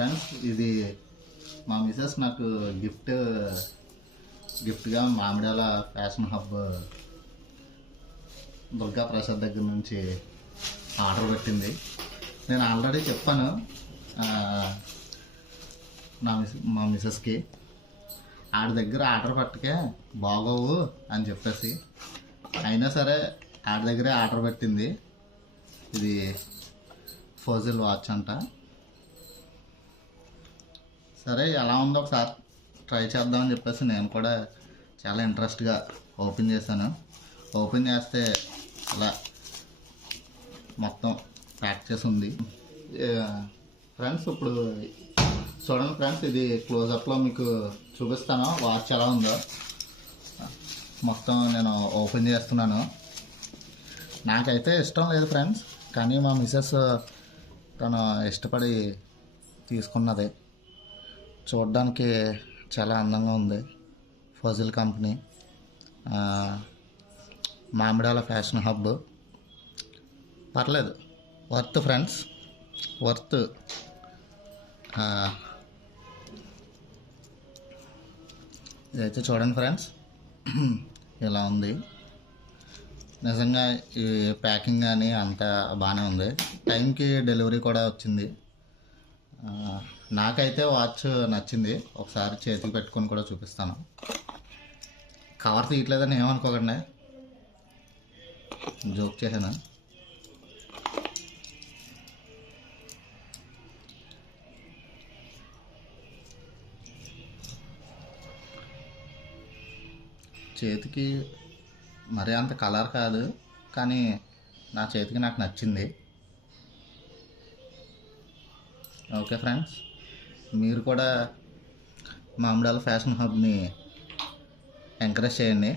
Friends, ఇది మా Mrs నాకు గిఫ్ట్గా మామిడాల ఫ్యాషన్ హబ్ దుర్గా ప్రసాద్ దగ్గర నుంచి ఆర్డర్ పెట్టింది. నేను ఆల్రెడీ చెప్పాను మా మిసెస్కి, ఆడి దగ్గర ఆర్డర్ పట్టకే బాగోవు అని చెప్పేసి, అయినా సరే ఆడి దగ్గరే ఆర్డర్ పెట్టింది. ఇది ఫోజిల్ వాచ్ అంట. సరే ఎలా ఉందో ఒకసారి ట్రై చేద్దామని చెప్పేసి నేను కూడా చాలా ఇంట్రెస్ట్గా ఓపెన్ చేశాను. ఓపెన్ చేస్తే అలా మొత్తం ప్యాక్ చేసి ఉంది. ఫ్రెండ్స్, ఇప్పుడు చూడండి ఫ్రెండ్స్, ఇది క్లోజప్లో మీకు చూపిస్తాను వాచ్ ఎలా ఉందో. మొత్తం నేను ఓపెన్ చేస్తున్నాను. నాకైతే ఇష్టం లేదు ఫ్రెండ్స్, కానీ మా మిసెస్ తను ఇష్టపడి తీసుకున్నది. చూడడానికి చాలా అందంగా ఉంది. ఫజిల్ కంపెనీ, మామిడాల ఫ్యాషన్ హబ్. పర్లేదు, వర్త్ ఫ్రెండ్స్, వర్త్. ఇదైతే చూడండి ఫ్రెండ్స్, ఇలా ఉంది. నిజంగా ఈ ప్యాకింగ్ కానీ అంతా బాగానే ఉంది. టైంకి డెలివరీ కూడా వచ్చింది. నాకైతే వాచ్ నచ్చింది. ఒకసారి చేతికి పెట్టుకొని కూడా చూపిస్తాను. కవర్ తీయట్లేదని ఏమనుకోకండి, జోక్ చేశాను. చేతికి మరీ అంత కలర్ కాదు, కానీ నా చేతికి నాకు నచ్చింది. ఓకే ఫ్రెండ్స్, మీరు కూడా మామిడాల ఫ్యాషన్ హబ్ని ఎంకరేజ్ చేయండి.